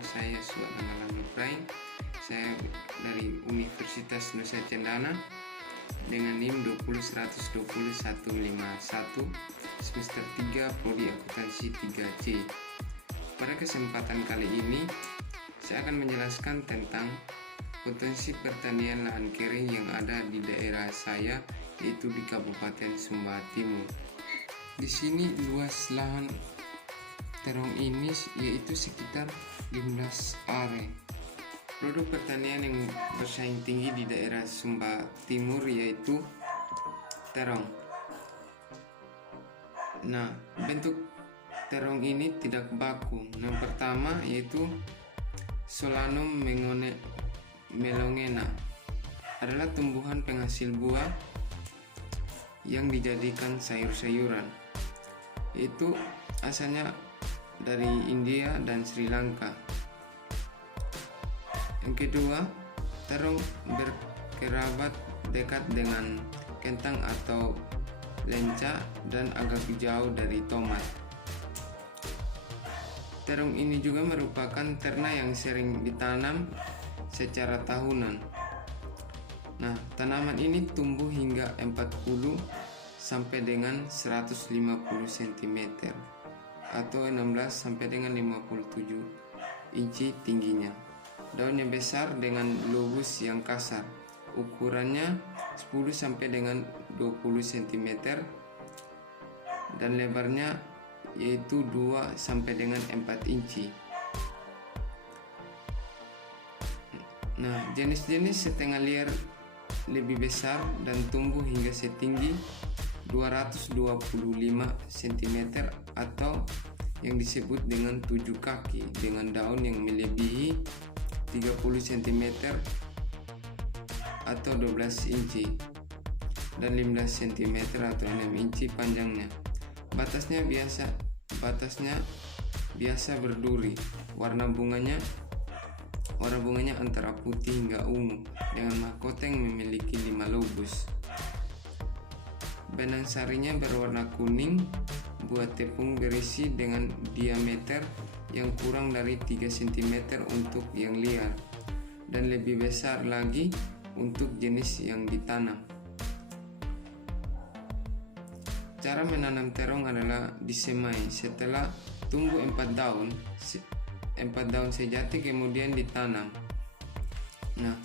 Nama saya Suatana Lanuprai. Saya dari Universitas Nusa Cendana dengan NIM 201020151 semester 3 Prodi Akuntansi 3C. Pada kesempatan kali ini saya akan menjelaskan tentang potensi pertanian lahan kering yang ada di daerah saya, yaitu di Kabupaten Sumba Timur. Di sini luas lahan terong ini yaitu sekitar 15 are. Produk pertanian yang bersaing tinggi di daerah Sumba Timur yaitu terong. Nah, bentuk terong ini tidak baku. Yang pertama yaitu Solanum melongena, adalah tumbuhan penghasil buah yang dijadikan sayur-sayuran. Itu asalnya dari India dan Sri Lanka. Yang kedua, terong berkerabat dekat dengan kentang atau lenca dan agak jauh dari tomat. Terong ini juga merupakan ternak yang sering ditanam secara tahunan. Nah, tanaman ini tumbuh hingga 40 sampai dengan 150 cm atau 16 sampai dengan 57 inci tingginya. Daunnya besar dengan lobus yang kasar. Ukurannya 10 sampai dengan 20 cm dan lebarnya yaitu 2 sampai dengan 4 inci. Nah, jenis-jenis setengah liar lebih besar dan tumbuh hingga setinggi 225 cm atau yang disebut dengan 7 kaki dengan daun yang melebihi 30 cm atau 12 inci dan 15 cm atau 6 inci panjangnya. Batasnya biasa berduri. Warna bunganya antara putih hingga ungu dengan mahkota yang memiliki 5 lobus. Benang sarinya berwarna kuning. Buah tepung berisi dengan diameter yang kurang dari 3 cm untuk yang liar dan lebih besar lagi untuk jenis yang ditanam. Cara menanam terong adalah disemai setelah tumbuh 4 daun sejati, kemudian ditanam. Nah,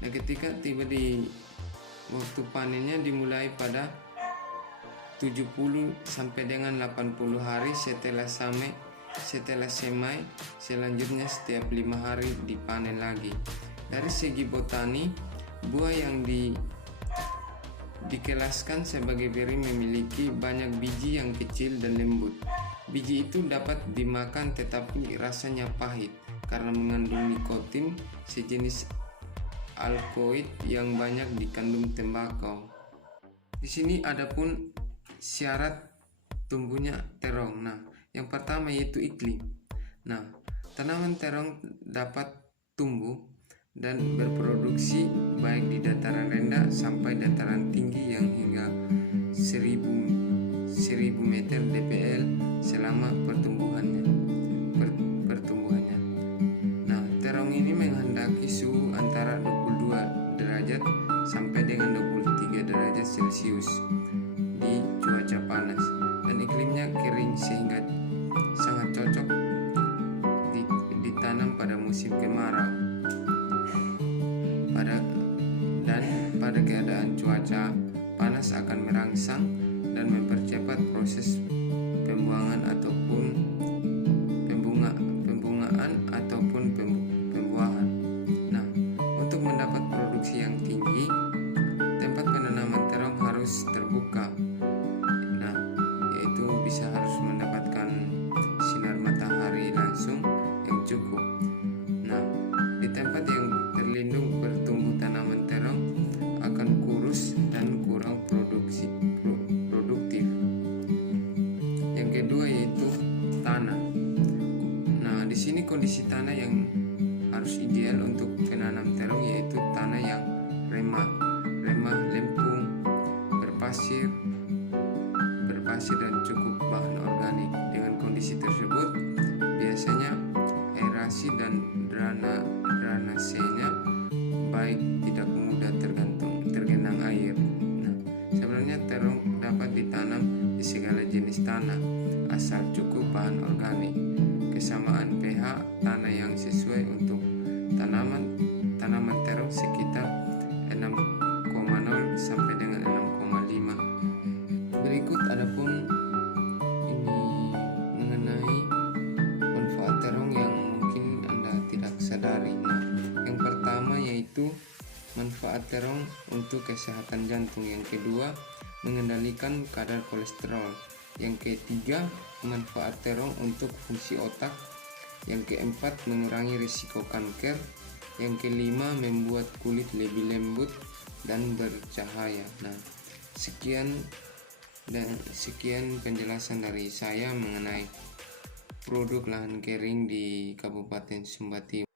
ketika tiba di waktu panennya dimulai pada 70 sampai dengan 80 hari setelah semai, selanjutnya setiap 5 hari dipanen lagi. Dari segi botani, buah yang dikelaskan sebagai beri memiliki banyak biji yang kecil dan lembut. Biji itu dapat dimakan tetapi rasanya pahit karena mengandung nikotin, sejenis alkaloid yang banyak dikandung tembakau. Di sini adapun syarat tumbuhnya terong. Nah, yang pertama yaitu iklim. Nah, tanaman terong dapat tumbuh dan berproduksi baik di dataran rendah sampai dataran tinggi yang hingga 1000 meter DPL selama pertumbuhannya. Nah, terong ini menghendaki suhu antara 22 derajat sampai dengan 23 derajat Celcius di cuaca panas, dan iklimnya kering sehingga sangat cocok ditanam pada musim kemarau. Pada keadaan cuaca panas akan merangsang dan mempercepat proses pembuangan ataupun pembungaan ataupun pembuahan. Nah, untuk mendapat produksi yang tinggi, tempat penanaman terong harus terbuka. Nah, yaitu harus mendapatkan sinar matahari langsung yang cukup. Nah, di tempat yang terlindung bertumbuh tanaman terong akan kurus dan kurang produktif. Yang kedua yaitu tanah. Nah, di sini kondisi tanah yang harus ideal untuk penanam terong yaitu tanah yang remah, lempung, berpasir dan cukup bahan organik. Dengan kondisi tersebut, biasanya dan drainasenya baik, tidak mudah tergenang air. Nah, sebenarnya terong dapat ditanam di segala jenis tanah asal cukup bahan organik. Kesamaan pH tanah yang sesuai untuk tanaman terong sekitar 6,0 sampai dengan 6,5. Berikut adapun ini mengenai manfaat terong yang mungkin Anda tidak sadari. Nah, yang pertama yaitu manfaat terong untuk kesehatan jantung. Yang kedua, mengendalikan kadar kolesterol. Yang ketiga, manfaat terong untuk fungsi otak. Yang keempat, mengurangi risiko kanker. Yang kelima, membuat kulit lebih lembut dan bercahaya. Nah, sekian penjelasan dari saya mengenai produk lahan kering di Kabupaten Sumba Timur.